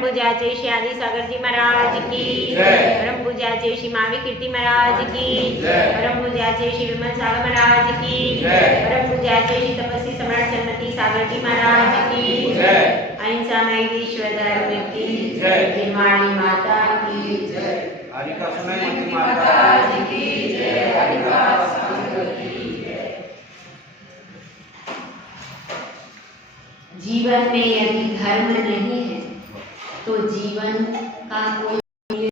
परम पूज्याचे श्री आदि सागर जी महाराज की जय। परम पूज्याचे श्री महावी कीर्ति महाराज की जय। परम पूज्याचे श्री विमल सागर महाराज की जय। परम पूज्याचे श्री तपस्वी सम्राट सन्मति सागर जी महाराज की जय। अहिंसा में ईश्वर धर्म की जय। निर्वाणी माता की जय। हरिका सुनाई माता की जय। हरिका संत की जय। जीवन में यदि धर्म नहीं है तो जीवन का कोई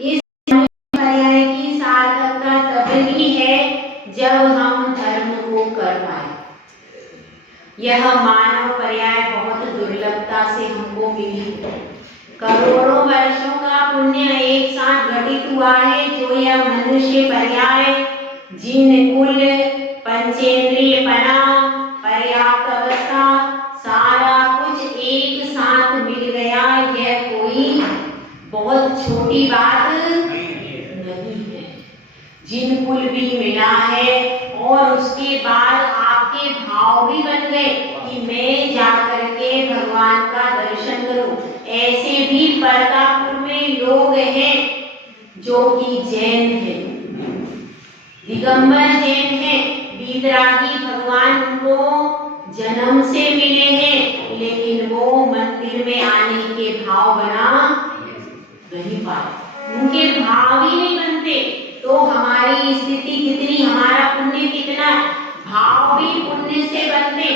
इस पर्याय की सार्थकता तभी है जब हम धर्म को कर पाए। यह मानव पर्याय बहुत दुर्लभता से हमको मिली। करोड़ों वर्षों का पुण्य एक साथ घटित हुआ है जो यह मनुष्य पर्याय जिन कुल पंचेंद्रिय पना पर्याप्त अवस्था सारा कुछ एक साथ मिल गया। यह कोई बहुत छोटी बात नहीं है। जिन कुल भी मिला है और उसके बाद आपके भाव भी बन गए कि मैं जाकर के भगवान का दर्शन करूं। ऐसे भी परतापुर में लोग हैं जो कि जैन हैं, दिगंबर जैन हैं। बीतरागी भगवान उनको जन्म से मिले हैं लेकिन वो मंदिर में आने के भाव बना नहीं पाए, उनके भाव ही नहीं बनते। तो हमारी स्थिति कितनी, हमारा पुण्य कितना, भाव भी पुण्य से बनते।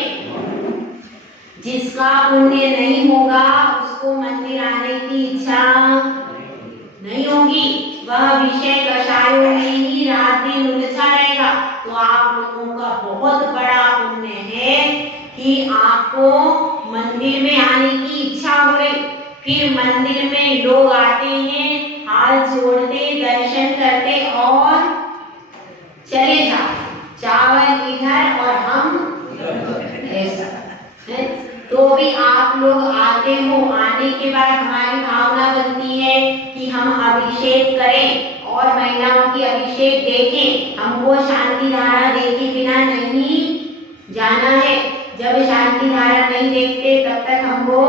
जिसका पुण्य नहीं होगा उसको मंदिर आने की इच्छा नहीं होगी, वह विषय कषायों में ही रात दिन उलझा रहेगा। तो आप लोगों का बहुत बड़ा पुण्य है कि आपको मंदिर में आने की इच्छा हो रही। फिर मंदिर में लोग आते हैं, हाथ जोड़ते, दर्शन करते और चले जाते। चावल इधर और हम ऐसा है। तो भी आप लोग आते हो, आने के बाद हमारी भावना बनती है कि हम अभिषेक करें और महिलाओं की अभिषेक देखें। हमको शांति धारा देखे बिना नहीं जाना है। जब शांति धारा नहीं देखते तब तक हमको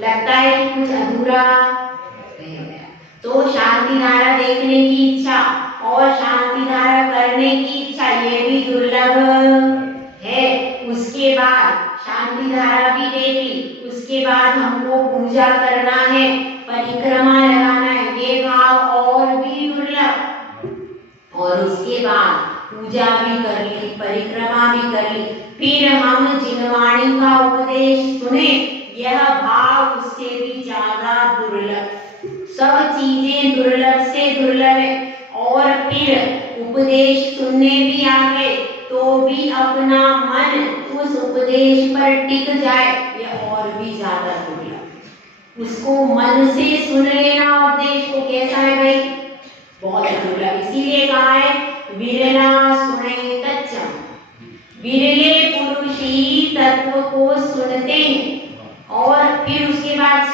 लगता है कि कुछ अधूरा नहीं हो गया। तो शांति धारा देखने की इच्छा और शांति धारा करने की इच्छा ये भी दुर्लभ है। उसके बाद शांति धारा भी देखी, उसके बाद हमको पूजा करना है, परिक्रमा लगाना है, ये भाव और भी दुर्लभ। और उसके बाद पूजा भी कर ली, परिक्रमा भी कर ली, फिर हम जिनवाणी का उपदेश सुने, यह भाव उससे भी ज्यादा दुर्लभ। सब चीजें दुर्लभ से दुर्लभ है। और फिर उपदेश सुनने भी आ गए तो भी अपना मन उस उपदेश पर टिक जाए, यह और भी ज्यादा दुर्लभ। उसको मन से सुन लेना उपदेश को कैसा है भाई, बहुत दुर्लभ। इसीलिए कहा है विरला सुने तच्चम, विरले पुरुष ही तत्व को सुनते हैं। और फिर उसके बाद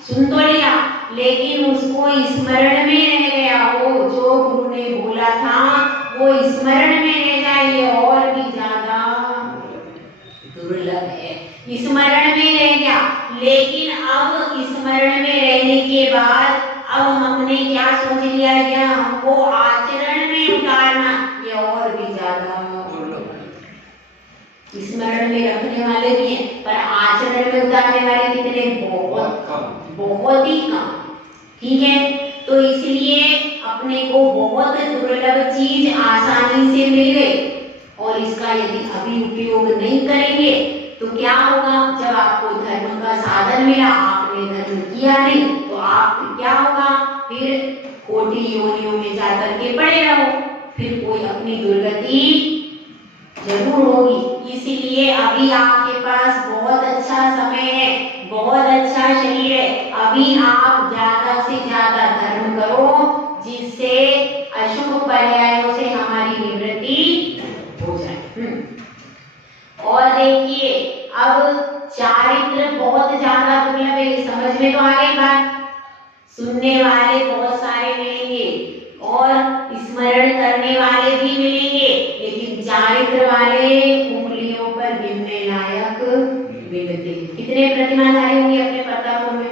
सुन तो लिया लेकिन उसको स्मरण में रह गया, वो जो गुरु ने बोला था वो स्मरण में रह जाए, ये और भी ज्यादा दुर्लभ है। स्मरण में रह गया लेकिन अब स्मरण में रहने के बाद अब हमने क्या सोच लिया, यह हमको आचरण में उतारना, ये और भी ज्यादा दुर्लभ। स्मरण में रखने वाले भी हैं पर आचरण में उतारने वाले कितने, बहुत ही कम। ठीक है, तो इसलिए अपने को बहुत दुर्लभ चीज आसानी से मिल गई और इसका यदि अभी उपयोग नहीं करेंगे तो क्या होगा। जब आपको धर्म का साधन मिला, आपने धर्म किया नहीं तो आप क्या होगा, फिर कोटि योनियों में जाकर के पड़े रहो, फिर कोई अपनी दुर्गति जरूर होगी। इसलिए अभी आपके पास बहुत अच्छा समय है, बहुत अच्छा शरीर है, अभी आप ज्यादा से ज्यादा धर्म करो जिससे अशुभ पर्यायों से हमारी निवृत्ति हो जाए। और देखिए अब चारित्र बहुत ज्यादा दुर्लभ है, समझ में तो आ गई बात। सुनने वाले बहुत सारे मिलेंगे और स्मरण करने वाले भी मिलेंगे, लेकिन चारित्र वाले उंगलियों पर गिनने लायक मिलते देखिए कितने प्रतिमाधारी होंगे अपने प्रतापों में,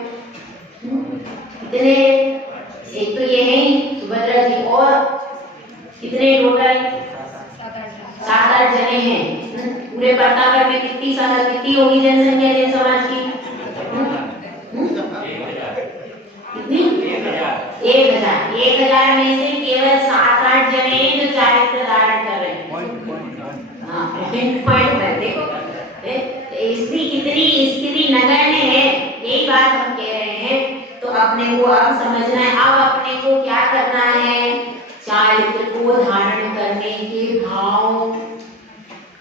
कितने, एक तो ये है ही सुभद्रा जी, और कितने टोटल 7-8 जने हैं। पूरे प्रतापगढ़ में कितनी होगी जनसंख्या जैन समाज की? कितनी? 1000 में से केवल 7-8 जने जो चारित्र धारण कर रहे हैं। हाँ, पॉइंट है, देखो इसकी कितनी स्थिति नगण्य है, यही बात हम कह रहे हैं। तो अपने को अब समझना है, अब अपने को क्या करना है, चारित्र को धारण करने के भाव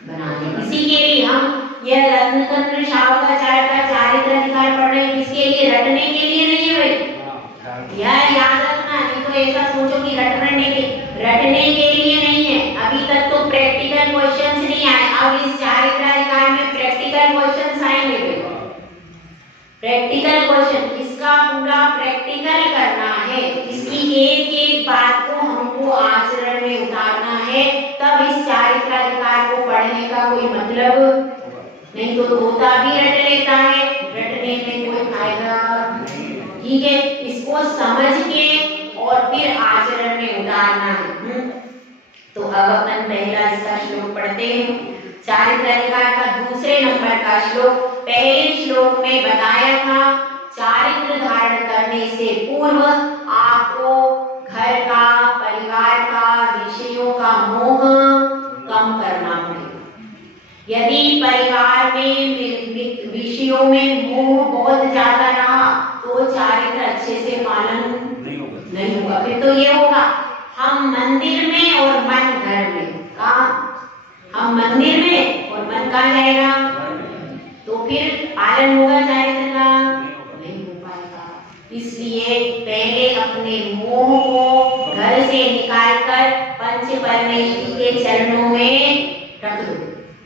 बनाने। इसी के लिए हम यह रत्नतंत्र शावकाचार्य का चारित्र अधिकार पढ़ रहे हैं। किसके लिए? रटने के लिए नहीं है भाई, यह याद रखना। नहीं तो ऐसा सोचो कि रटने के लिए नहीं है। अभी तक तो प्रैक्टिकल क्वेश्चंस नहीं आए, अब इस चारित्र अधिकार में प्रैक्टिकल क्वेश्चंस आएंगे। प्रैक्टिकल क्वेश्चन, इसका पूरा प्रैक्टिकल करना है, इसकी एक एक बात को हमको आचरण में उतारना है, तब इस चारित्र अधिकार को पढ़ने का कोई मतलब नहीं। तो तोता भी रट लेता है, रटने में कोई फायदा, ठीक है। इसको समझ के और फिर आचरण में उतारना है। तो अब अपन पहला इसका श्लोक पढ़ते हैं, चारित्र अधिकार का दूसरे नंबर का श्लोक। पहले श्लोक में बताया था चारित्र धारण करने से पूर्व आपको घर का, परिवार का, विषयों का मोह कम करना पड़ेगा। यदि परिवार में विषयों में मोह बहुत ज्यादा रहा तो चारित्र अच्छे से पालन नहीं होगा। फिर तो ये होगा हम मंदिर में और मन घर में, कहाँ? हम मंदिर में और मन कहाँ जाएगा? तो फिर पालन होगा चारित्र का? नहीं हो पाएगा। इसलिए पहले अपने मोह को घर से निकालकर पंच परमेश्वरी के चरणों में रख दो,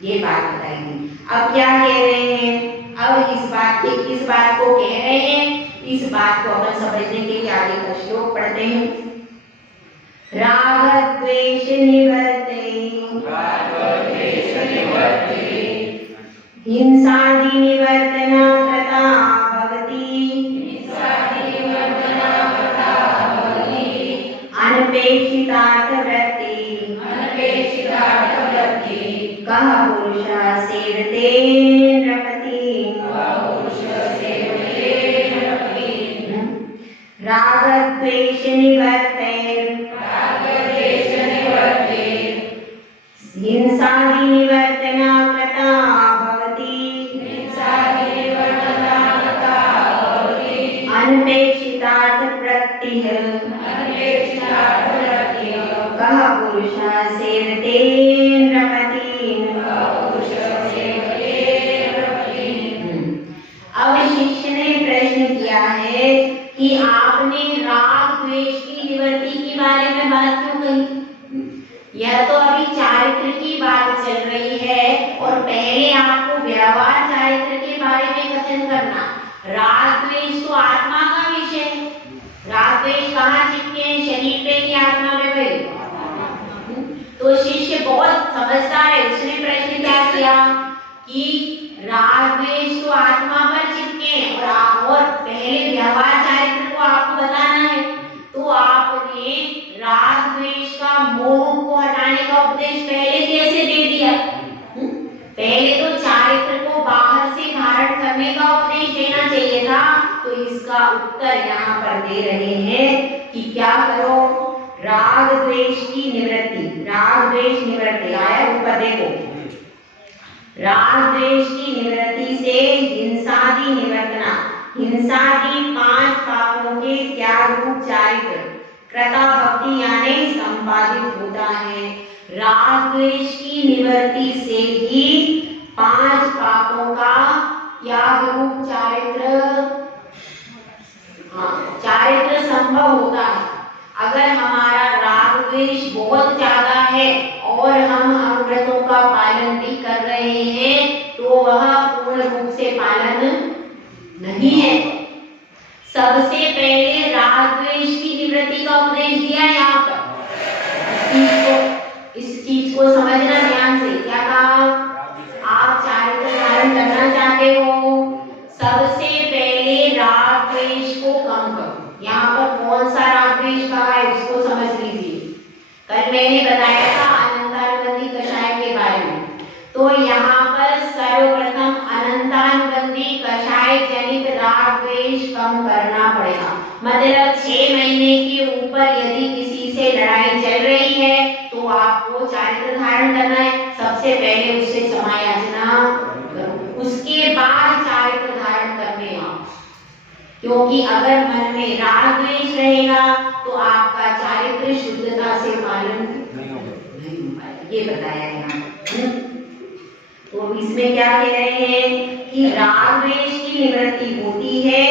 ये बात बताएंगे। अब क्या कह रहे हैं? अब इस बात को कह रहे हैं, इस बात को अपन समझने के लिए आगे का श्लोक पढ़ते हैं। राग द्वेष निवर्ते, हिंसादि निवर्तना कृता भवति, अनपेक्षितार्थ वृत्ति, कः पुरुषः सेवते नृपति। राग द्वेष निवर्ते, हिंसादि निवर्तना कृता भवति, अनपेक्षितार्थ वृत्तिः, कः पुरुषः सेवते नृपति। अब शिष्य ने प्रश्न किया है कि आपने राग द्वेष की निवृत्ति के बारे में बात क्यों कही? यह तो अभी चारित्र की बात चल रही है और पहले आपको व्यवहार चारित्र के बारे में कथन करना। राग द्वेष तो आत्मा का विषय है। राग द्वेष कहाँ चिपके हैं? शरीर पे की आत्मा में भाई? तो शिष्य बहुत समझदार है, उसने प्रश्न क्या किया कि राग द्वेष तो आत्मा पर चिपके हैं और पहले व्यवहार चारित्र को आपको बताना है। तो आपने राग द्वेष का मोह को हटाने का उपदेश पहले कैसे दे दिया? पहले तो चारित्र को बाहर से धारण करने का उपदेश देना चाहिए था। तो इसका उत्तर यहाँ पर दे रहे हैं कि क्या करो, राग द्वेष की निवृत्ति। राग द्वेष निवृत्ति आया ऊपर देखो, राग द्वेष की निवृत्ति से हिंसादि निवर्तना, हिंसादि 5 पापों के त्याग रूप चारित्र कृता भक्ति यानी संपादित होता है। राग द्वेष की निवृत्ति से ही 5 पापों का त्याग रूप चारित्र संभव होता है। अगर हमारा राग द्वेष बहुत ज्यादा है और हम अमृतों का पालन भी कर रहे हैं तो वह पूर्ण रूप से पालन नहीं है। सबसे पहले राग द्वेष की निवृत्ति का उपदेश दिया यहाँ पर। इस चीज को समझना ध्यान से। क्या कहा? आप चारित्र धारण करना चाहते हो राग द्वेष को कम करो। यहाँ पर कौन सा राग द्वेष कहा है उसको समझ लीजिए। कल मैंने बताया था अनंतानुबंधी कषाय के बारे में, तो यहाँ पर सर्वप्रथम अनंतानुबंधी कषाय जनित राग द्वेष कम करना पड़ेगा। मतलब 6 महीने के ऊपर यदि किसी से लड़ाई चल रही है तो आपको चारित्र धारण करना है। सबसे पहले उससे क्षमा याचना करो, उसके बाद चारित्र धारण करने आओ। क्योंकि अगर मन में राग द्वेष रहेगा तो आपका चारित्र शुद्धता से पालन नहीं हो पाएगा, ये बताया है यहाँ। तो इसमें क्या कह रहे हैं कि राग द्वेष की निवृत्ति होती है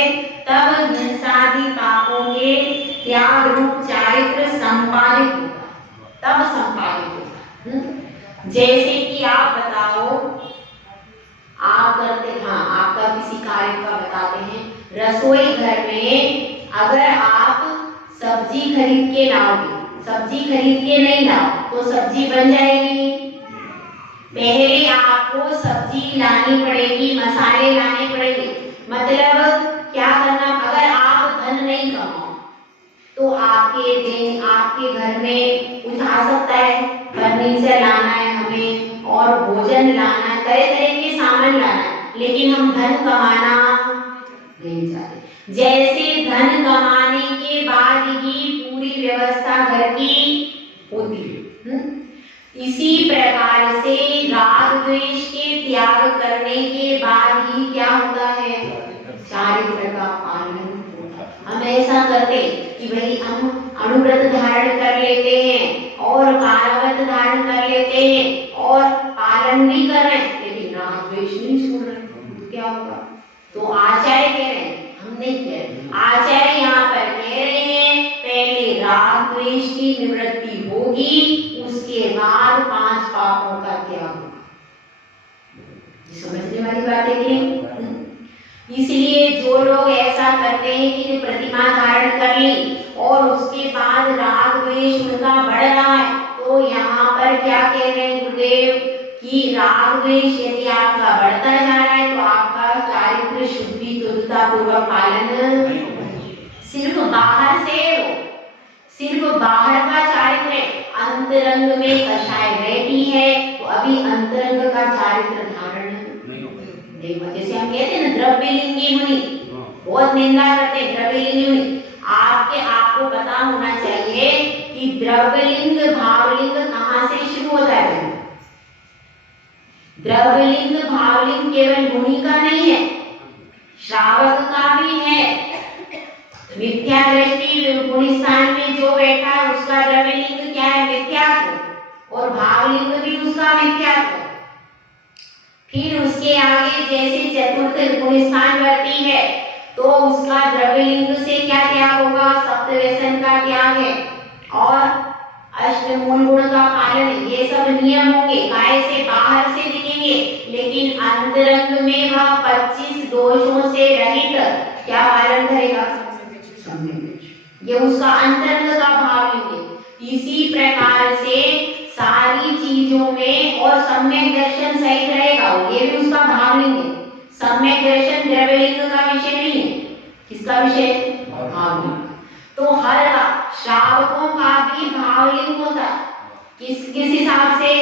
तब हिंसादि पापों के त्याग रूप चारित्र संपादित होता, तब संपादित होता। जैसे कि आप बताओ, आप करते, हाँ आपका किसी कार्य का बताते हैं, रसोई घर में अगर आप सब्जी खरीद के लाओगे, सब्जी खरीद के नहीं लाओ तो सब्जी बन जाएगी। पहले आपको सब्जी लानी पड़ेगी, मसाले लाने पड़ेंगे। मतलब क्या करना, अगर आप धन नहीं कमाओ तो आपके घर में कुछ आ सकता है, फर्नीचर लाना है हमें और भोजन लाना है, तरह तरह के सामान लाना है, लेकिन हम धन कमाना नहीं चाहते। जैसे धन कमाने के बाद ही पूरी व्यवस्था घर की होती है, इसी प्रकार से राग द्वेष के त्याग करने के बाद ही क्या होता है, चारित्र का पालन होता है। हम ऐसा करते कि भाई हम अनुव्रत धारण कर लेते हैं और कालव्रत धारण कर लेते हैं और पालन भी कर रहे हैं, लेकिन राग द्वेष नहीं छोड़ रहे, तो क्या होगा? तो आचार्य कह रहे हैं, हम नहीं कह रहे। आचार्य यहाँ पर कह रहे हैं पहले राग द्वेष की निवृत्ति होगी, उसके बाद 5 पापों का त्याग होगा। समझने वाली बात है कि इसलिए जो लोग ऐसा करते हैं कि प्रतिमा धारण कर ली और उसके बाद राग द्वेष उनका बढ़ रहा है, तो यहाँ पर क्या कह रहे हैं गुरुदेव कि राग द्वेष यदि आपका बढ़ता जा रहा है तो आपका चारित्र शुद्धि शुद्धता पूर्वक पालन सिर्फ बाहर से हो, सिर्फ बाहर का चारित्र है, अंतरंग में कषाय रहती है तो अभी अंतरंग का चारित्र धारण नहीं। जैसे हम कहते हैं ना द्रव्यलिंगी मुनि, बहुत निंदा करते हैं द्रव्यलिंगी मुनि। आपको पता होना चाहिए कि द्रव्यलिंग भावलिंग कहाँ से शुरू होता है। द्रव्यलिंग भावलिंग केवल मुनि का नहीं है, श्रावक का भी है। मिथ्या दृष्टि मुनि स्थान में जो बैठा है उसका द्रव्यलिंग क्या है, मिथ्यात्व, और भावलिंग भी उसका मिथ्यात्व। फिर उसके आगे जैसे चतुर्थ गुण स्थान बढ़ती है तो उसका द्रव्यलिंग से क्या त्याग होगा, सप्तव्यसन का त्याग है और अष्टमूल गुण का पालन, ये सब नियम होंगे, काय से बाहर से दिखेंगे, लेकिन अंतरंग में वह 25 दोषों से रहित क्या पालन करेगा, ये उसका अंतरंग का भाव है। इसी प्रकार से सारी चीजों में और सम्यक दर्शन सहित रहेगा, ये भी उसका भावलिंग है। सम्यक दर्शन द्रव्यलिंग का विषय नहीं है, किसका विषय, भावलिंग। तो हर श्रावकों का भी भावलिंग होता है, किस हिसाब से,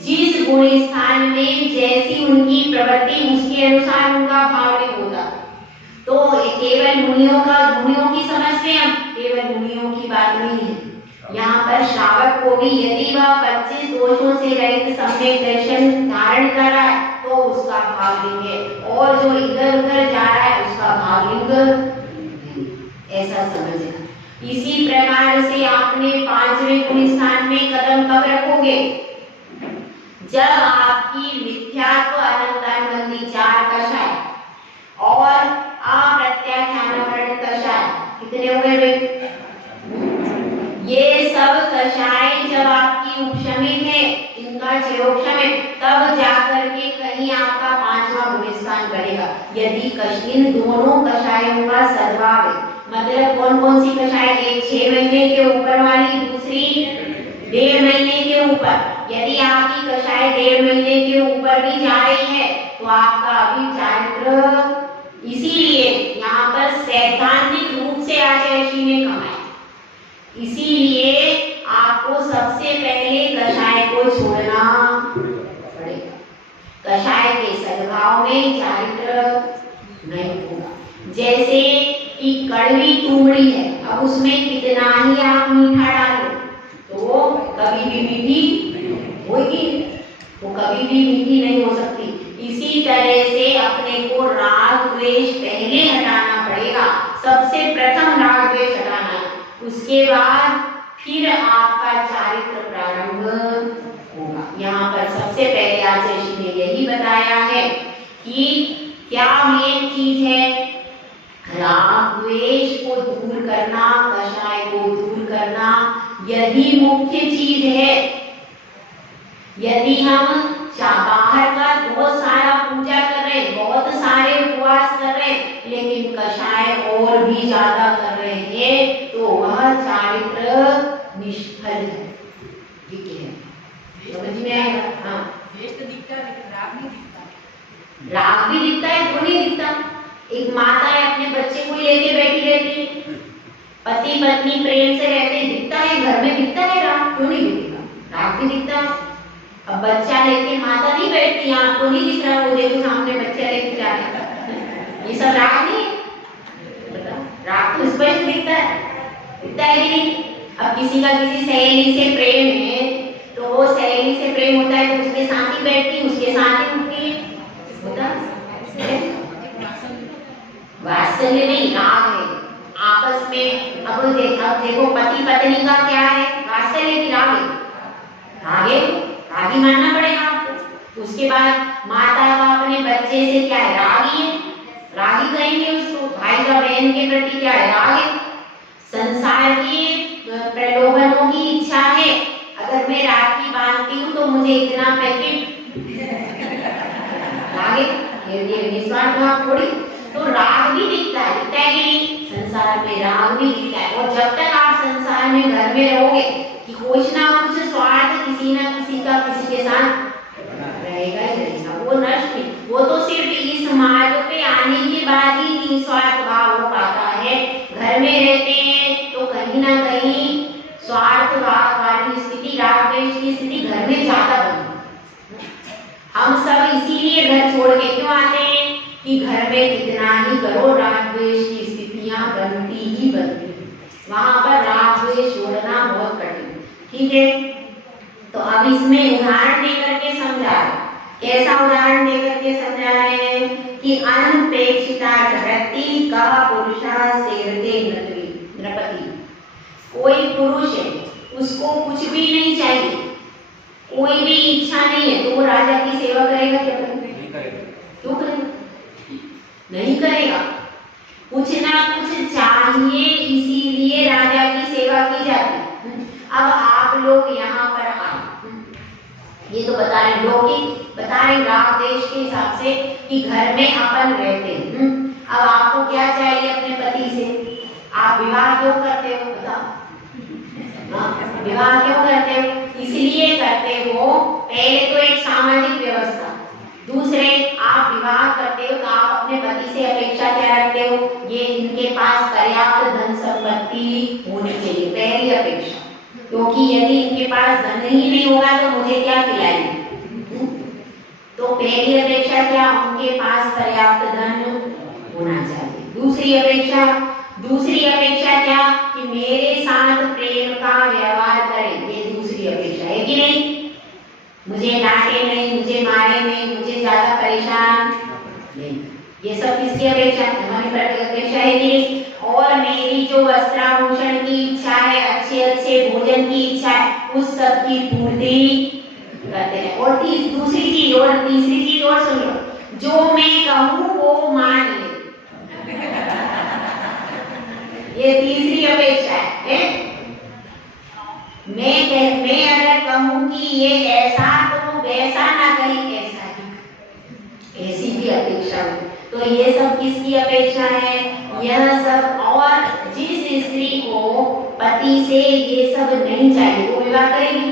जिस गुण स्थान में जैसी उनकी प्रवृत्ति उसके अनुसार उनका भावलिंग होता है। तो केवल मुनियों की समझते हैं, केवल मुनियों की बात नहीं है। यहाँ पर श्रावक को भी यदि वह 25 दोषों से रहित सम्यक दर्शन धारण कर रहा है तो उसका भावलिंग है, और जो इधर उधर जा रहा है उसका भावलिंग, ऐसा समझना। इसी प्रकार से आपने 5वें गुण स्थान में कदम कब रखोगे, जब आपकी मिथ्यात्व अनंतानुबंधी 4 कषाय और अप्रत्याख्यान कषाय कितने हुए वे, ये सब कषाय जब आपकी उपशमित है, इनका क्षयोपशमित, तब जाकर के कहीं आपका 5वां गुण स्थान बढ़ेगा। यदि इन दोनों कषायों का सद्भाव है, मतलब कौन कौन सी कषाय, एक 6 महीने के ऊपर वाली, दूसरी 1.5 महीने के ऊपर। यदि आपकी कषाय 1.5 महीने के ऊपर भी जा रही है तो आपका अभी चारित्र, इसीलिए यहाँ पर सैद्धांतिक रूप से आचार्य ऋषि ने कहा है। इसीलिए आपको सबसे पहले कषाय को छोड़ना पड़ेगा। कषाय के सद्भाव में चारित्र नहीं होगा। जैसे कि कड़वी तुमड़ी है, अब उसमें कितना ही आप मीठा डालो तो वो कभी भी मीठी होगी, वो कभी भी मीठी नहीं हो सकती। इसी तरह से अपने को राग द्वेष पहले हटाना पड़ेगा। सबसे प्रथम राग द्वेष हटाना है, उसके बाद फिर आपका चारित्र प्रारंभ होगा। यहाँ पर सबसे पहले आचार्य ऋषि ने यही बताया है कि क्या मेन चीज है, राग द्वेष को दूर करना, कषाय को दूर करना, यही मुख्य चीज है। यदि हम बाहर का बहुत सारा पूजा कर रहे हैं, बहुत सारे उपवास कर रहे हैं, लेकिन कषाय और भी ज्यादा कर रहे हैं, तो वह चारित्र निष्फल है। ठीक है, समझ में आएगा? हाँ, देश तो दिखता है लेकिन राग नहीं दिखता। राग भी दिखता है, क्यों नहीं दिखता? एक माता है, अपने बच्चे को लेके बैठी रहती है, पति पत्नी प्रेम से रहते हैं, दिखता है, घर में दिखता है राग, क्यों नहीं दिखेगा? राग भी दिखता है। अब बच्चा लेके माता नहीं बैठती, आपको नहीं दिख रहा, वो देखो सामने बच्चा लेके जा रहा है, ये सब राग नहीं है। राग तो स्पष्ट दिखता है कि नहीं? अब किसी का किसी सहेली से प्रेम है, तो वो सहेली से प्रेम होता है तो उसके साथ ही बैठती है, उसके साथ ही उठती है, होता है वात्सल्य नहीं, राग है आपस में। अब देखो पति पत्नी का क्या है, वात्सल्य की राग है, आगे रागी मानना पड़ेगा आपको। उसके बाद माता का अपने बच्चे से क्या है, रागी है, रागी कहेंगे उसको। भाई का बहन के प्रति क्या है, राग है। संसार की प्रलोभनों की इच्छा है, अगर मैं राखी बांधती हूँ तो मुझे इतना पैकेट राग है, ये निस्वार्थ भाव थोड़ी। तो राग भी दिखता है कि नहीं? संसार में राग भी दिखता है। और जब तक आप संसार में घर में रहोगे कि कुछ ना कुछ स्वार्थ किसी ना किसी का किसी के साथ रहेगा ही रहेगा, वो नष्ट नहीं। वो तो सिर्फ इस मार्ग पे आने के बाद ही निस्वार्थ भाव हो पाता है। घर में रहते हैं तो कहीं ना कहीं स्वार्थ भाव वाली स्थिति, राग द्वेष की स्थिति घर में ज्यादा बनती। हम सब इसीलिए घर छोड़ के क्यों आते हैं कि घर में कितना ही करो, राग द्वेष की स्थितियां बनती ही बनती है। वहां पर राग द्वेष छोड़ना बहुत कठिन। ठीक है, तो अब इसमें उदाहरण देकर के समझा रहे। कैसा उदाहरण देकर के समझा रहे हैं कि अनपेक्षिता वृत्ति का पुरुषा सेवते नृपति। कोई पुरुष है, उसको कुछ भी नहीं चाहिए, कोई भी इच्छा नहीं है, तो वो राजा की सेवा करेगा क्या? क्यों करेगा? नहीं करेगा। कुछ ना कुछ चाहिए, इसीलिए राजा की सेवा की जाती है। अब आप लोग यहाँ पर आए, ये तो बता रहे लौकिक, बता रहे राग देश के हिसाब से कि घर में अपन रहते हैं। अब आपको क्या चाहिए अपने पति से? आप विवाह क्यों करते हो? बताओ, विवाह क्यों करते हो? इसलिए करते हो, पहले तो एक सामाजिक व्यवस्था, दूसरे आप विवाह करते हो तो आप अपने पति से अपेक्षा क्या रखते हो? ये इनके पास पर्याप्त धन संपत्ति होनी चाहिए, पहली अपेक्षा। क्योंकि यदि इनके पास धन ही नहीं होगा तो मुझे क्या खिलाएंगे? तो पहली अपेक्षा क्या? उनके पास पर्याप्त धन होना चाहिए। दूसरी अपेक्षा क्या? कि मेरे साथ प्रेम का व्यवहार करें, ये दूसरी अपेक्षा है कि नहीं? मुझे डांटे नहीं, मुझे मारे नहीं, मुझे ज्यादा परेशान नहीं, ये सब किसकी अपेक्षा? हमारी अपेक्षा है कि नहीं? और मेरी जो वस्त्राभूषण की इच्छा है, अच्छे अच्छे भोजन की इच्छा है, उस सब की पूर्ति करते हैं। और दूसरी चीज और तीसरी चीज और सुन लो, जो मैं कहूँ वो मान ले, ये तीसरी अपेक्षा है। मैं अगर कहूँ कि ये ऐसा तो वैसा ना कहीं, ऐसा ही, ऐसी भी अपेक्षा हो। तो ये सब किसकी अपेक्षा है? यह सब। और जिस स्त्री को पति से ये सब नहीं चाहिए वो विवाह करेगी?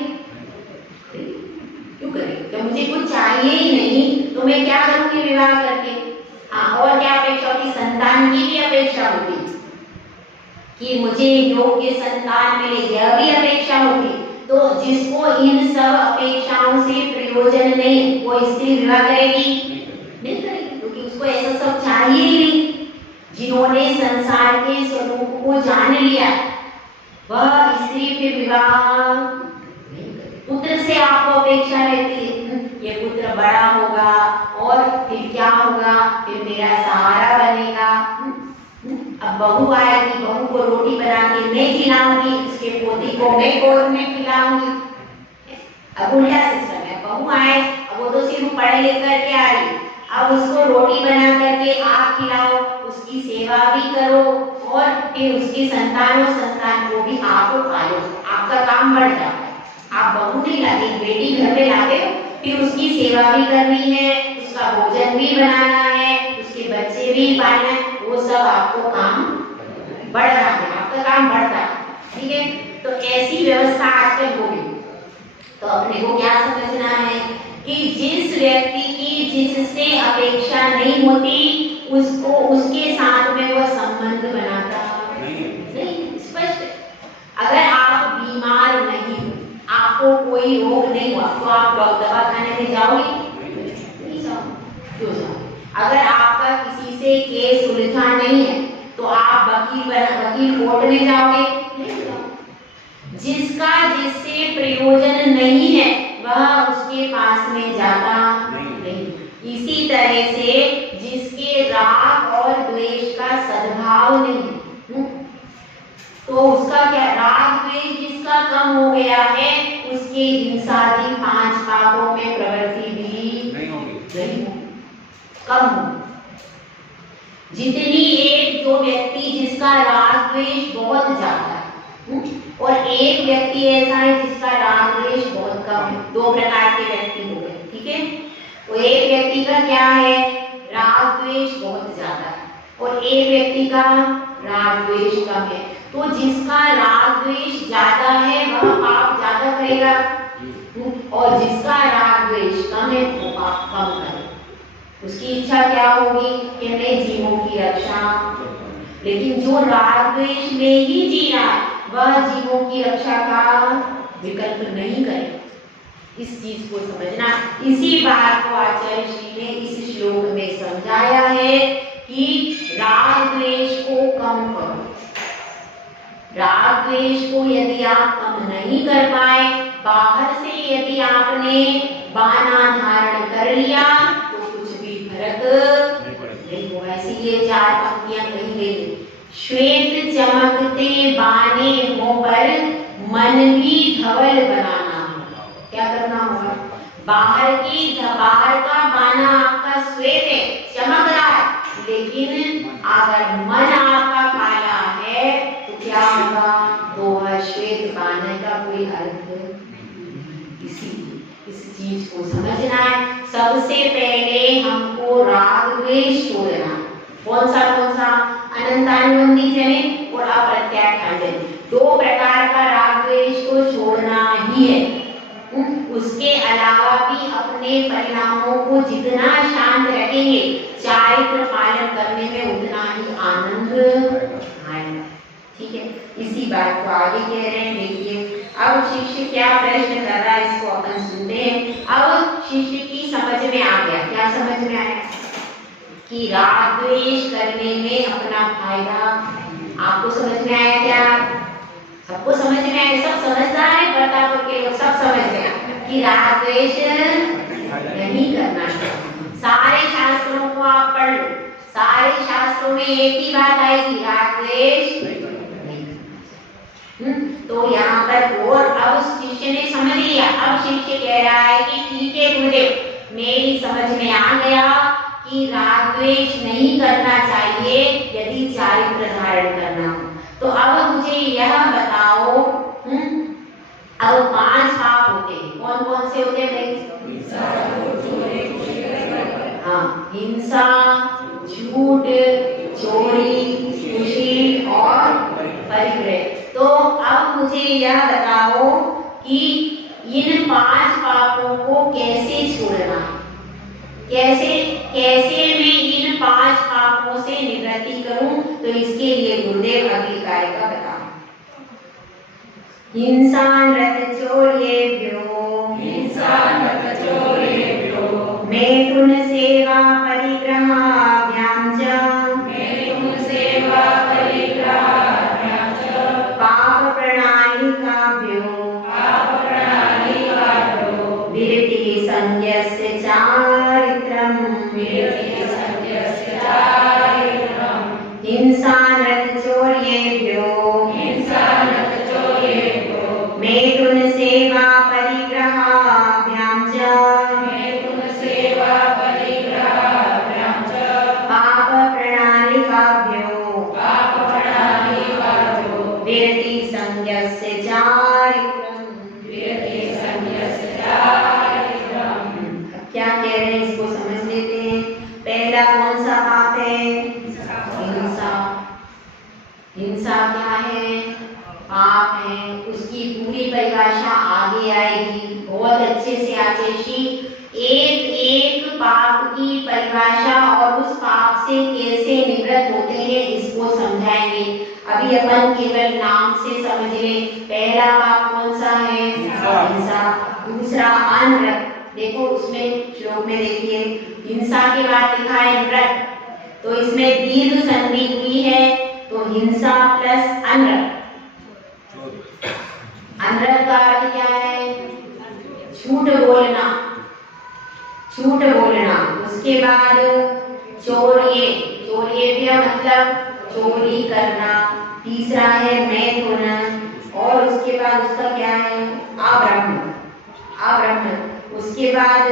क्यों करेगी? तो मुझे कुछ चाहिए ही नहीं तो मैं क्या करूँगी विवाह करके? हाँ, और क्या अपेक्षा होती? संतान की भी अपेक्षा अपेक्षा होती कि मुझे योग्य संतान मिले, यह भी अपेक्षा होती। तो जिसको इन सब अपेक्षाओं से प्रयोजन नहीं, वो स्त्री विवाह करेगी नहीं करेगी, क्योंकि उसको ऐसा सब चाहिए ही नहीं। जिन्होंने संसार के स्वरूप को जान लिया, वह स्त्री फिर विवाह नहीं करेगी। पुत्र से आपको अपेक्षा रहती है, ये पुत्र बड़ा होगा और फिर क्या होगा, फिर मेरा सहारा बनेगा। अब बहू आएगी, बहू को रोटी बना के मैं खिलाऊंगी, उसके पोती को मैं गोद में खिलाऊंगी। अब उल्टा सिस्टम है, बहू आए, अब वो तो सिर्फ पढ़ लिख करके आई, अब उसको रोटी बना करके आप खिलाओ, उसकी सेवा भी करो और फिर उसकी संतान को भी आप पालो। आपका काम बढ़ जाता है। आप बहू नहीं लाते, बेटी घर में लाते हो, फिर उसकी सेवा भी करनी है, उसका भोजन भी बनाना है, उसके बच्चे भी पालना है, वो सब आपको काम बढ़ रहा है, आपका काम बढ़ता है। ठीक है, तो ऐसी व्यवस्था आजकल हो गई। तो अपने को क्या समझना है कि जिस व्यक्ति की जिससे अपेक्षा नहीं होती, उसको उसके साथ में वह संबंध बनाता नहीं। स्पष्ट। अगर आप बीमार नहीं हो, आपको कोई रोग नहीं हुआ, तो आप दवाखाने में जाओगे नहीं? जाओगे। क्यों जाओगे? अगर आपका किसी से केस उलझा नहीं है, तो आप वकील कोर्ट में जाओगे नहीं? जाओगे। जिसका जिससे प्रयोजन नहीं है, वह उसके पास में जाता नहीं। इसी तरह से जिसके राग और द्वेष का सद्भाव नहीं, तो उसका क्या, राग द्वेष जिसका कम हो गया है, उसके हिंसादि 5 पापों में प्रवृत्ति भी नहीं होगी, कम होगी। जितनी एक जो व्यक्ति जिसका राग द्वेष बहुत ज्यादा है और एक व्यक्ति ऐसा है जिसका राग द्वेष बहुत कम है, दो प्रकार के व्यक्ति हो गए। ठीक है, वो एक व्यक्ति का क्या है, राग द्वेष बहुत ज्यादा है और एक व्यक्ति का राग द्वेष कम है। तो जिसका राग द्वेष ज्यादा है वह पाप ज्यादा करेगा और जिसका राग द्वेष कम है वो पाप कम करेगा। उसकी इच्छा क्या होगी कि मैं जीवों की रक्षा, लेकिन जो राग द्वेष में ही जी रहा है वह जीवों की रक्षा का विकल्प नहीं करे। इस चीज को समझना। इसी बात को आचार्य श्री ने इस श्लोक में समझाया है कि राग द्वेष को कम करो। राग द्वेष को यदि आप कम नहीं कर पाए, बाहर से यदि आपने बाना धारण कर लिया तो कुछ भी फर्क नहीं होगा। इसीलिए 4 पंक्तियां कही गई। श्वेत चमकते बाने हो पर मन भी धवल बनाना होगा। क्या करना होगा? बाहर का बाना आपका श्वेत है, चमक रहा है, लेकिन अगर मन आपका काला है तो क्या होगा? तो श्वेत बाने का कोई अर्थ इस चीज को समझना है। सबसे पहले हमको राग द्वेष छोड़ना। कौन सा? अनंतानुबंधी जनित और अप्रत्याख्यान जनित, 2 प्रकार का राग द्वेष को छोड़ना ही है। उसके अलावा भी अपने परिणामों को जितना शांत रखेंगे, चारित्र पालन करने में उतना ही आनंद आएगा। ठीक है, इसी बात को आगे कह रहे हैं। देखिए अब शिष्य क्या प्रश्न कर रहा है, इसको अपन सुनते हैं। अब शिष्य की समझ में आ गया। क्या समझ में आया? कि राग द्वेष करने में अपना फायदा। आपको समझ में आया क्या? सबको समझ में आया? सब समझदार है, प्रताप के लोग सब समझ गए कि राग द्वेष नहीं करना चाहिए। सारे शास्त्रों को आप पढ़ लो, सारे शास्त्रों में एक ही बात आएगी, राग द्वेष नहीं करना। तो यहाँ पर और अब शिष्य ने समझ लिया। अब शिष्य कह रहा है कि ठीक है गुरुदेव, मेरी समझ में आ गया कि राग द्वेष नहीं करना चाहिए यदि चारित्र धारण करना हो। तो अब मुझे यह बताओ, अब 5 पाप होते हैं। कौन कौन से होते हैं भाई? हाँ, हिंसा, झूठ, चोरी, खुशी और परिग्रह। तो अब मुझे यह बताओ कि इन 5 पापों को कैसे छोड़ना, कैसे मैं इन 5 पापों से निवृत्ति करूं? तो इसके लिए गुरुदेव अगली कार्य का बताओ। हिंसा नृत चोर्येभ्यो मैथुन सेवा परिग्रहाभ्यां च पाप प्रणालिकाभ्यो विरति संज्ञस्य चारित्रम् हिंसा नृत चोर्येभ्यो मैथुन सेवा परिग्रहाभ्यां च पाप प्रणालिकाभ्यो विरति संज्ञस्य चारित्रम्। क्या कह रहे हैं इसको समझ लेते हैं। पहला कौन सा पाप है? हिंसा। हिंसा क्या है? पाप है। उसकी पूरी परिभाषा आगे आएगी, बहुत अच्छे से आचेशी एक एक पाप की परिभाषा और उस पाप से कैसे निवृत्त होते हैं इसको समझाएंगे। अभी अपन केवल नाम से समझ लें। पहला पाप कौन सा है? हिंसा। दूसरा अनृत। देखो उसमें श्लोक में देखिए, हिंसा के बाद लिखा है नृत, तो इसमें दीर्घ संधि हुई है, तो हिंसा प्लस अनृत। अनृत का अर्थ क्या है? झूठ बोलना, झूठ बोलना। उसके बाद चोर्ये, चोर्येभ्य मतलब चोरी करना। तीसरा है मैथुन, और उसके बाद उसका क्या है? अब्रह्म, अब्रह्म। उसके बाद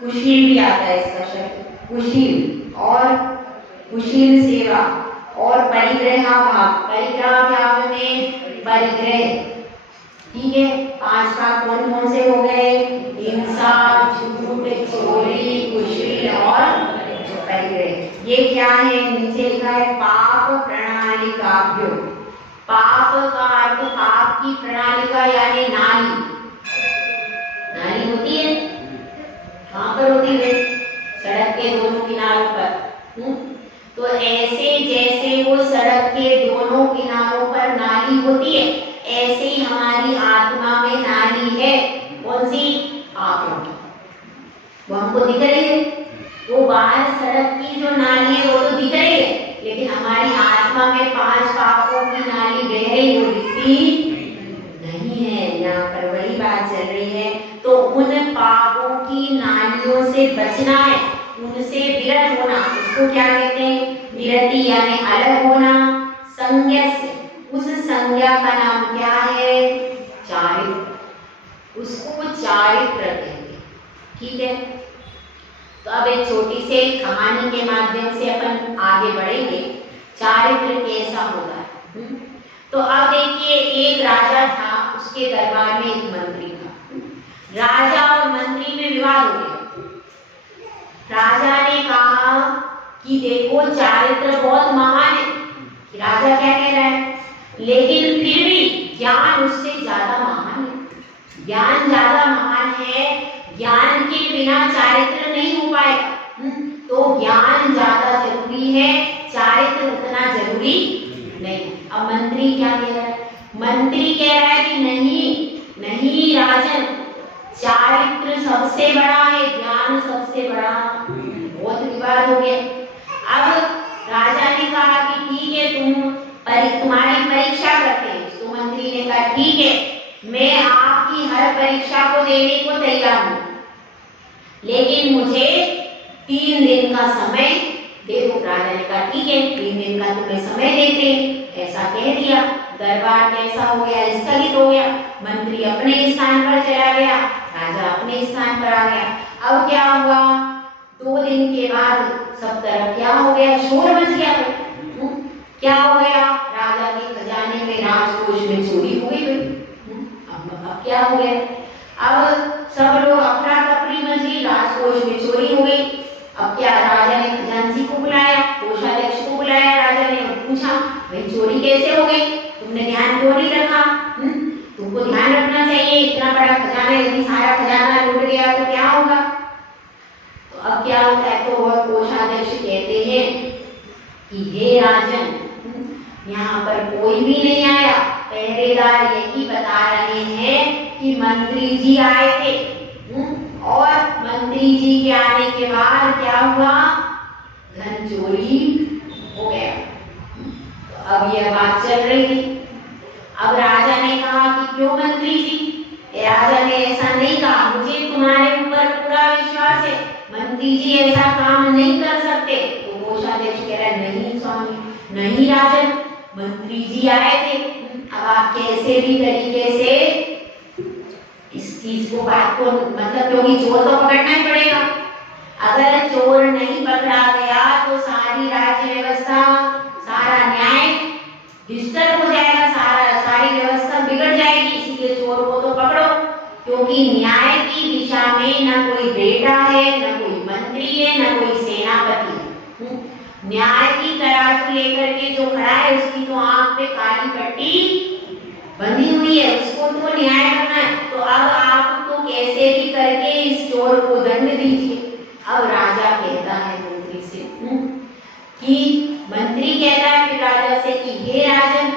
कुशील भी आता है इसका शब्द, कुशील, और कुशील सेवा, और परिग्रहाभाव। परिग्रहाभाव में परिग्रह, ठीक है। 5 पाप कौन कौन से हो गए? हिंसा, झूठ, चोरी, कुशील और परिग्रह। ये क्या है? नीचे लिखा है पाप प्रणालिकाभ्यो। पाप का अर्थ पाप की प्रणालिका यानी नाली। नाली होती है, कहाँ पर होती है? सड़क के दोनों किनारों पर। तो ऐसे जैसे वो सड़क के दोनों किनारों पर नाली होती है, ऐसे ही हमारी आत्मा में नाली है। कौन सी? पापों की। वो हमको दिख रही है, वो बाहर सड़क की जो नाली है वो तो दिख रही है, लेकिन हमारी आत्मा में 5 पापों की नाली बह रही, वो दिखती नहीं है। यहाँ पर वही बात चल रही है। तो उन पापों की नालियों से बचना है, उनसे विरत होना। उसको क्या कहते हैं? विरति यानी अलग होना। संज्ञा से, उस संज्ञा का नाम क्या है? चारित्र। उसको चारित्र कहते हैं, ठीक है। तो अब एक छोटी सी कहानी के माध्यम से अपन आगे बढ़ेंगे। चारित्र कैसा होता है? तो अब देखिए, एक राजा था, उसके दरबार में एक मंत्री था। राजा और मंत्री में विवाद हो गया। राजा ने कहा कि देखो चारित्र बहुत महान है। राजा क्या कह रहा है? लेकिन फिर भी ज्ञान उससे ज्यादा महान है। ज्ञान ज्यादा महान है, ज्ञान के बिना चारित्र नहीं हो पाएगा। तो ज्ञान ज्यादा जरूरी है, चारित्र उतना जरूरी नहीं। अब मंत्री क्या कह रहा है? मंत्री कह रहा है कि नहीं नहीं राजन, चारित्र सबसे बड़ा है, ज्ञान सबसे बड़ा। बहुत विवाद हो गया। अब राजा ने कहा कि ठीक है, तुम्हारी परीक्षा करते हैं। तो मंत्री ने कहा ठीक है, मैं आपकी हर परीक्षा को देने को तैयार हूँ, लेकिन मुझे 3 दिन का समय दे दो। राजा ने कहा ठीक है, 3 दिन का तुम्हें समय देते हैं। ऐसा कह दिया। दरबार कैसा हो गया? स्थगित हो गया। मंत्री अपने स्थान पर चला गया, राजा अपने स्थान पर आ गया। अब क्या हुआ? 2 दिन के बाद सब तरफ क्या हो गया? शोर मच गया। क्या हो गया? राजा के खजाने में, राजकोष में चोरी हो गई। अब क्या हो गया? अब सब लोग अफरा तफरी मच गई, राजकोष में चोरी हो गई। अब क्या? राजा ने खजांची को बुलाया, कोषाध्यक्ष को बुलाया। राजा ने पूछा, भाई चोरी कैसे हो गई? तुमने ध्यान क्यों नहीं रखा? तुमको ध्यान रखना चाहिए, इतना बड़ा खजाना, यदि सारा खजाना लूट गया तो क्या होगा? तो अब क्या होता है? तो वह कोषाध्यक्ष कहते हैं कि हे राजन, यहाँ पर कोई भी नहीं आया। पहरेदार यही बता रहे हैं कि मंत्री जी आए थे और मंत्री जी के आने के बाद क्या हुआ, धन चोरी हो गया। तो अब यह बात चल रही थी। अब राजा ने कहा कि क्यों मंत्री जी? राजा ने ऐसा नहीं कहा, मुझे तुम्हारे ऊपर पूरा विश्वास है, मंत्री जी ऐसा काम नहीं कर सकते। तो कोषाध्यक्ष कह रहा है नहीं स्वामी, नहीं राजन, मंत्री जी आए थे। अब आप कैसे भी तरीके से इस चीज को, बात को, मतलब क्योंकि चोर तो पकड़ना ही पड़ेगा। अगर चोर नहीं पकड़ा गया तो सारी राज्य व्यवस्था, सारा न्याय डिस्टर्ब हो जाएगा, सारी व्यवस्था बिगड़ जाएगी। इसलिए चोर को तो पकड़ो, क्योंकि न्याय की दिशा में न कोई बेटा है, न कोई मंत्री है, न कोई सेनापति है। न्याय की तराजू लेकर के जो खड़ा है उसकी तो आंख पे काली पट्टी बंधी हुई है, उसको तो न्याय करना है। तो अब आप तो कैसे भी करके इस चोर को दंड दीजिए। अब राजा कहता है मंत्री से कि मंत्री कहता है फिर राजा से कि हे राजन,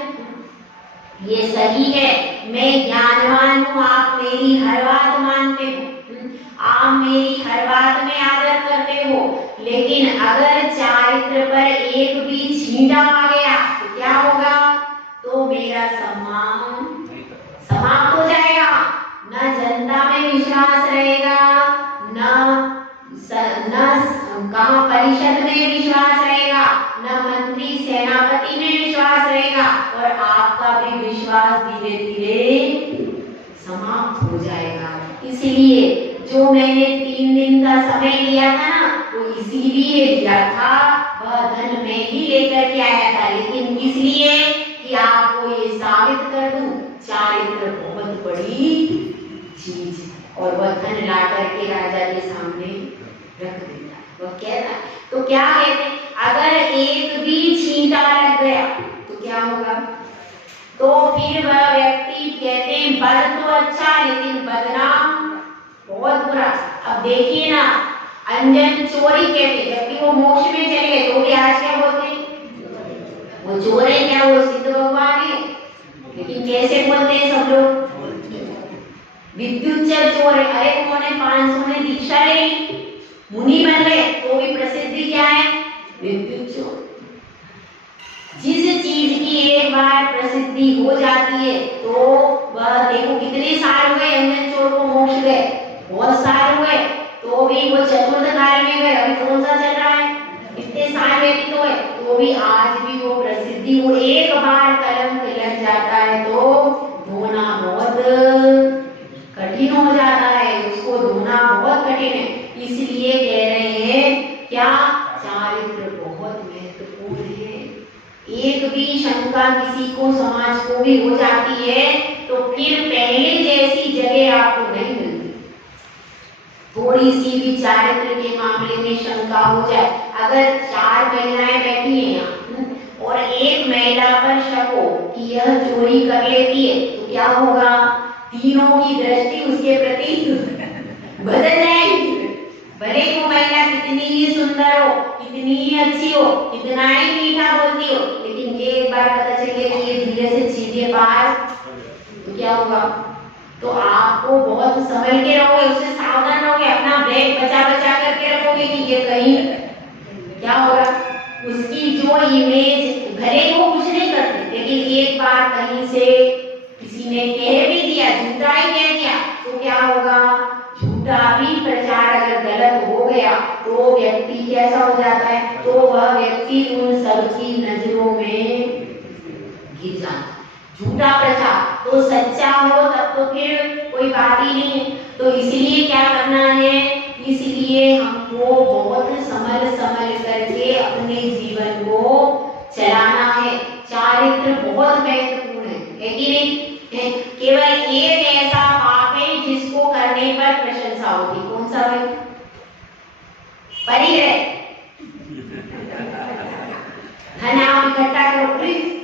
ये सही है, मैं ज्ञानवान हूँ, आप मेरी हर बात मानते हो, आप मेरी हर बात में आदर करते हो, लेकिन अगर चारित्र पर एक भी छींटा आ गया तो क्या होगा? तो मेरा सम्मान समाप्त हो जाएगा। न जनता में विश्वास रहेगा, न कहाँ परिषद में विश्वास रहेगा, न मंत्री सेनापति में विश्वास रहेगा, और आपका भी विश्वास धीरे धीरे समाप्त हो जाएगा। इसलिए जो मैंने 3 दिन का समय लिया था ना, वो इसीलिए लिया था, वह धन मैं ही लेकर के आया था, लेकिन इसलिए कि आपको ये साबित कर दूं चारित्र बहुत बड़ी चीज। और वह धन ला करके राजा के सामने रख देता। वह कहता तो क्या कहते, अगर एक भी छींटा लग गया तो क्या होगा? तो फिर वह व्यक्ति कहते हैं बद तो अच्छा, लेकिन बदनाम बहुत बुरा। अब देखिए ना, अंजन चोरी कहते, जबकि वो मोक्ष में चले गए तो भी आज क्या बोलते, वो चोर है क्या, वो सिद्ध भगवान है, लेकिन कैसे बोलते हैं सब लोग, विद्युत चोर है। अरे उन्होंने 500 में दीक्षा ले ली, मुनि बन गए, तो भी प्रसिद्धि क्या है, विद्युत चोर। जिस चीज की एक बार प्रसिद्धि हो जाती है तो वह, देखो कितने साल हुए अंजन चोर को मोक्ष गए, बहुत साल हुए, तो भी वो चतुर्थ काल में गए। अभी कौन सा चल रहा है, इतने साल व्यतीत हुए, तो भी आज भी वो प्रसिद्धि, वो एक बार कलंक लग जाता है तो धोना बहुत कठिन हो जाता है, उसको धोना बहुत कठिन है। इसलिए कह रहे हैं क्या, चारित्र बहुत महत्वपूर्ण है। एक भी शंका किसी को, समाज को भी हो जाती है तो फिर पहले जैसी जगह आपको नहीं मिलती। थोड़ी सी भी चारित्र के मामले में शंका हो जाए, अगर 4 महिलाएं बैठी हैं यहाँ और एक महिला पर शक हो कि यह चोरी कर लेती है तो क्या होगा, तीनों की दृष्टि उसके प्रति बदल जाएगी। भले वो महिला कितनी ही सुंदर हो, कितनी ही अच्छी हो, कितना ही मीठा बोलती हो, लेकिन एक बार पता चले कि ये धीरे से सीधे पार, तो क्या होगा? तो आपको बहुत संभल के रहोगे, उससे सावधान रहोगे, अपना बैग बचा बचा करके रखोगे कि ये कहीं क्या होगा, उसकी जो इमेज, भले वो कुछ नहीं करती, लेकिन एक बार कहीं से किसी ने कह भी दिया, झूठा ही कह दिया, तो क्या होगा, झूठा भी प्रचार अगर गलत हो गया तो व्यक्ति कैसा हो जाता है, तो वह व्यक्ति उन सबकी नजरों में गिर जाता है। झूठा प्रचार तो सच्चा हो तब तो फिर कोई बात ही नहीं है। तो इसलिए क्या करना है, इसलिए हमको बहुत संभल संभल करके अपने जीवन को चलाना है। चारित्र बहुत महत्वपूर्ण है कि नहीं? केवल एक ऐसा पाप है जिसको करने पर प्रशंसा होती, कौन सा है? परिग्रह। धन आप इकट्ठा करो,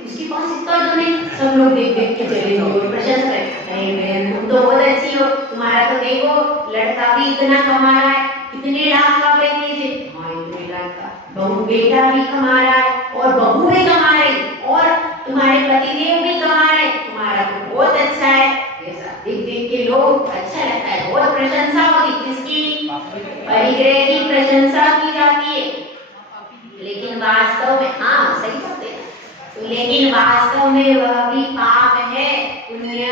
उसके पास इतना तो नहीं, सब लोग देख देख के चले जाओ, प्रशंसा करें, तुम तो बहुत अच्छी हो, तुम्हारा तो देखो लड़का भी इतना कमा रहा है, कितने लाख का पैकेज है, हाँ इतने लाख का, बहू बेटा भी कमा रहा है और बहू भी कमा रही, और प्रशंसा होती, किसकी? परिग्रह की प्रशंसा की जाती है। लेकिन वास्तव में, हाँ सही बात है, तो लेकिन वास्तव में वह भी पाप है, पुण्य।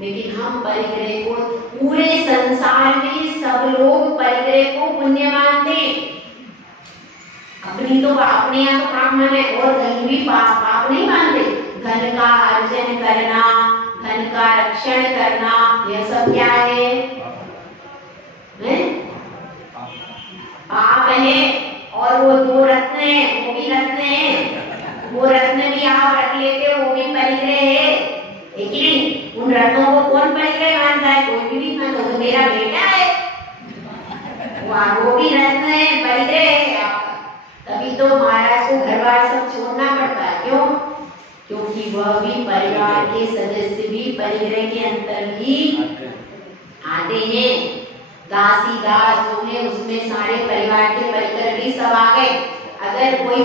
लेकिन हम परिग्रह को, पूरे संसार में सब लोग परिग्रह को पुण्य मानते हैं। अपने यहाँ तो पाप माने, और कहीं भी पाप नहीं मानते। धन का अर्जन करना, धन का रक्षण करना, यह सब क्या है? पाप है। और वो 2 रत्न है, वो भी रत्न है, वो रत्न भी आप रख लेते हो, वो भी परिग्रह है कि नहीं? उन रत्नों को कौन परिग्रह मानता है? कोई भी नहीं मानता, तो मेरा बेटा है, वो भी रत्न है, परिग्रह है आपका। तभी तो महाराज को घर बार सब छोड़ना पड़ता है। क्यों? क्योंकि वह भी परिवार के सदस्य भी परिग्रह के अंतर ही आते हैं। दासी दास जो है उसमें सारे परिवार के परिकर भी सब आ गए। अगर कोई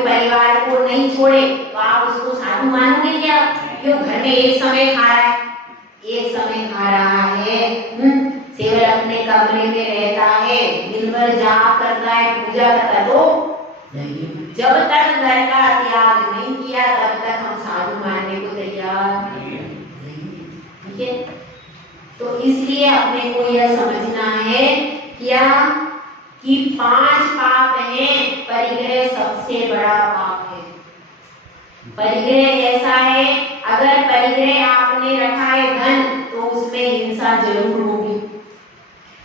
परिवार को नहीं छोड़े तो आप उसको साधु मानोगे क्या? क्यों? घर में एक समय खा रहा है, केवल अपने कमरे में रहता है, दिन भर जाप करता है, पूजा करता है, तो नहीं। जब तक घर का त्याग नहीं किया तब तक हम साधु मानने को तैयार नहीं। ठीक है, तो इसलिए अपने को यह समझना है क्या कि 5 पाप हैं, परिग्रह सबसे बड़ा पाप है। परिग्रह ऐसा है, अगर परिग्रह आपने रखा है धन, तो उसमें हिंसा जरूर होगी,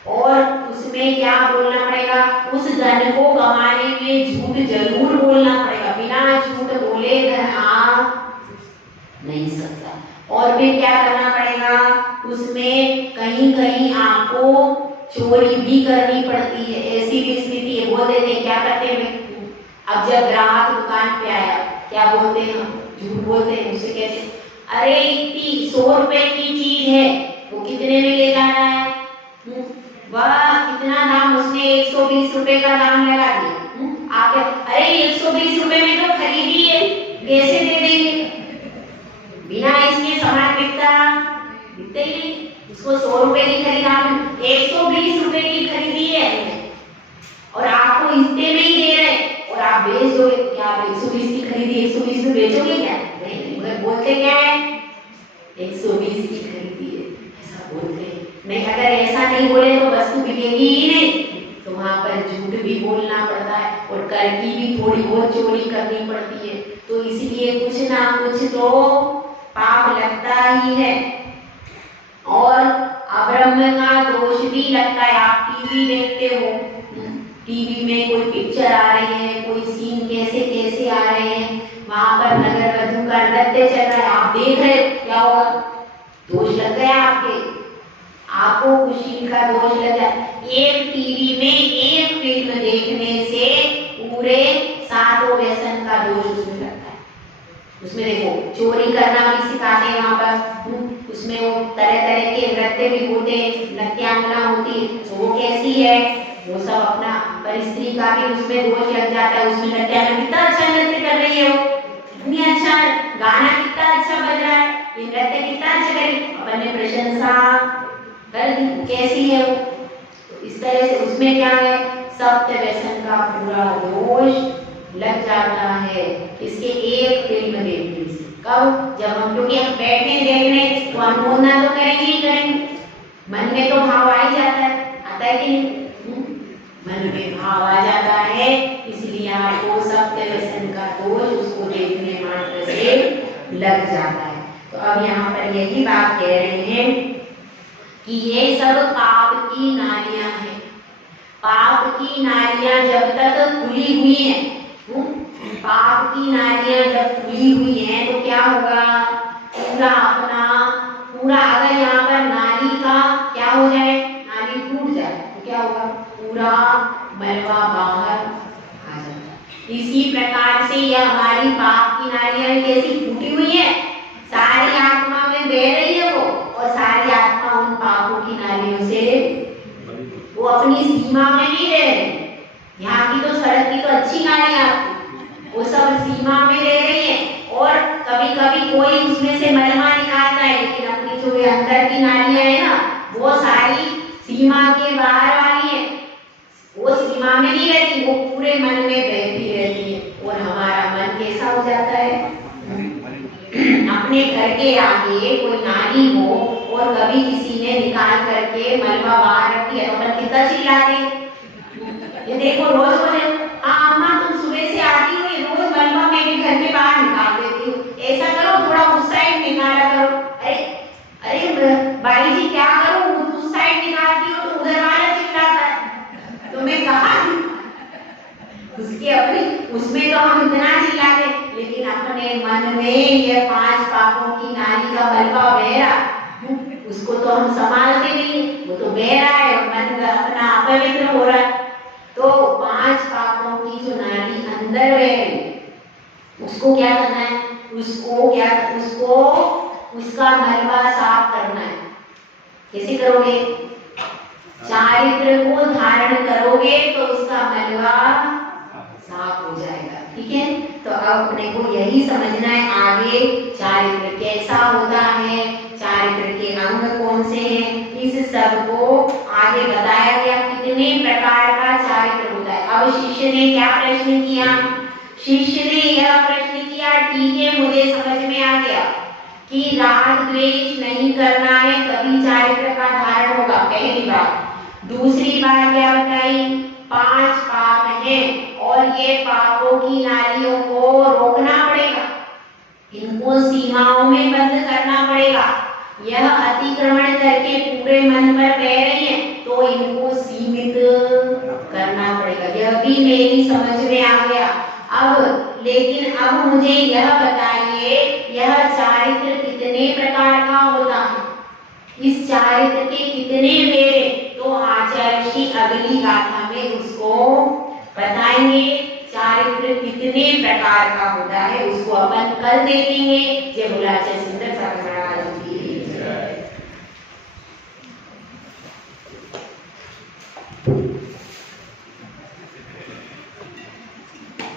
और उसमें क्या बोलना पड़ेगा? उस धन को कमाने में झूठ जरूर बोलना पड़ेगा। बिना झूठ बोले धन आ नहीं सकता। और फिर क्या करना पड़ेगा? उसमें कहीं कहीं आपको चोरी भी करनी पड़ती है। ऐसी भी स्थिति है, बोल देते क्या करते हैं? अब जब ग्राहक दुकान पे आया, क्या बोलते हैं? झूठ बोलते हैं, उससे कहते हैं अरे इतनी 100 रुपए की चीज है, वो कितने में ले जा रहा है? वाह, कितना दाम, उसने 120 रुपए का दाम लगा दिया। आप अरे 120 रुपए में तो खरीदी है, कैसे दे देंगे? बिना इसके सामान बिकता ही नहीं। उसको 100 रुपए की खरीदा, 120 रुपए की खरीदी है और आपको इतने में ही दे रहे, और आप बेच दोगे क्या? आप 120 की खरीदी 120 में बेचोगे क्या? नहीं, मगर बोलते क्या है? 120 की खरीदी है, ऐसा बोलते हैं। नहीं, अगर ऐसा नहीं बोले तो वस्तु बिकेगी ही नहीं, तो वहां पर झूठ भी बोलना पड़ता है, और कर की भी थोड़ी बहुत चोरी करनी पड़ती है। तो इसलिए कुछ ना कुछ तो पाप लगता ही है। और अब्रह्म का दोष भी लगता है। आप टीवी देखते हो, टीवी में कोई पिक्चर आ रही है, कोई सीन कैसे कैसे आ रहे हैं, वहां पर नगर वधू का नृत्य चल रहा है, आप देख रहे हो, क्या होगा? दोष लग गया आपको खुशी का दोष लग गया। एक टीवी में एक फिल्म देखने से पूरे 7 व्यसन का दोष उसमें लगता है। उसमें देखो चोरी करना भी सिखाते हैं वहां पर, उसमें वो तरह तरह के नृत्य भी होते हैं, नृत्यांगना होती है, तो वो कैसी है, वो सब अपना परिस्त्री का भी उसमें दोष लग जाता है। उसमें नृत्यांगना कितना अच्छा नृत्य कर रही है, वो कितनी अच्छा, गाना कितना अच्छा बज रहा है, ये नृत्य कितना अच्छा करी, अपन ने प्रशंसा कर दी, कैसी है वो? तो इस तरह से उसमें क्या है, सप्त व्यसन का पूरा दोष लग जाता है इसके एक फिल्म देखने से। कब? जब हम, क्योंकि हम बैठे देखने तो हम बोलना तो करेंगे ही करेंगे, मन में तो भाव आ ही जाता है, आता है कि नहीं? मन में भाव आ जाता है, इसलिए आपको सप्त व्यसन का दोष उसको देखने मात्र से लग जाता है। तो अब यहाँ पर यही बात कह रहे हैं कि ये सब पाप की नालियां हैं। पाप की नालियां जब तक खुली हुई हैं, पाप की नालियां जब खुली हुई हैं तो क्या होगा? पूरा अगर यहाँ पर नाली का क्या हो जाए, नाली टूट जाए तो क्या होगा? पूरा मलबा बाहर आ जाता। इसी प्रकार से यह हमारी पाप की नालियां कैसी टूटी हुई है, सारी आत्मा में बह रही है वो, और सारी आत्मा उन पापों की नालियों से वो अपनी सीमा में नहीं रह रही। यहाँ की तो सड़क की तो अच्छी नालियां आपकी, वो सब सीमा में रह रही है, और कभी कभी कोई उसमें से मलबा निकालता है, लेकिन अपनी जो अंदर की नालियां है ना, वो सीमा के बाहर वाली है, वो सीमा में नहीं रहती, वो पूरे मन में बहती रहती है। और हमारा मन कैसा हो जाता है, अपने घर के आगे कोई नाली हो और कभी किसी ने निकाल करके मलबा बाहर रख दिया तो अपन कितना चिल्लाते हैं। ये देखो रोज बोले, हाँ अम्मा तुम सुबह से आती हो, ये रोज मलबा मैं भी घर के बाहर निकाल देती हूँ, ऐसा करो थोड़ा उस साइड निकाला करो। अरे भाई जी क्या करूं, उस साइड निकालती हो तो उधर वाला चिल्लाता है। तो मैं कहा उसके अपनी उसमें तो हम इतना चिल्लाते, लेकिन अपने मन में ये 5 पापों की नाली का मलबा बह रहा, उसको तो हम संभालते नहीं, वो तो बह रहा है और मन अपना अपवित्र हो रहा है। तो 5 पापों की जो नाली अंदर बह रही, उसको क्या करना है, उसको उसका मलबा साफ करना है। कैसे करोगे, चारित्र को धारण करोगे तो उसका मलबा साफ हो जाएगा। ठीक है, तो अब अपने को यही समझना है आगे चारित्र कैसा होता है, चारित्र के अंग कौन से हैं, इस सब को आगे बताया गया कितने प्रकार का चारित्र होता है। अब शिष्य ने क्या प्रश्न किया, शिष्य ने यह प्रश्न किया, ठीक है मुझे समझ में आ गया कि राग द्वेष नहीं करना है तभी चारित्र का धारण होगा, पहली बात। दूसरी बात क्या बताई, 5 पाप हैं और ये पापों की नालियों को रोकना पड़ेगा, इनको सीमाओं में बंद करना पड़ेगा। यह अतिक्रमण करके पूरे मन पर बह रही है तो इनको सीमित करना पड़ेगा। यह भी मेरी समझ में आ गया। अब लेकिन अब मुझे यह बताइए, यह चारित्र कितने प्रकार का होता है, इस चारित्र के कितने फेरे, तो आचार्य श्री अगली गाथा में उसको बताएंगे। चारित्र कितने प्रकार का होता है उसको अपन कल देखेंगे। जय बोला जय सुंदर सा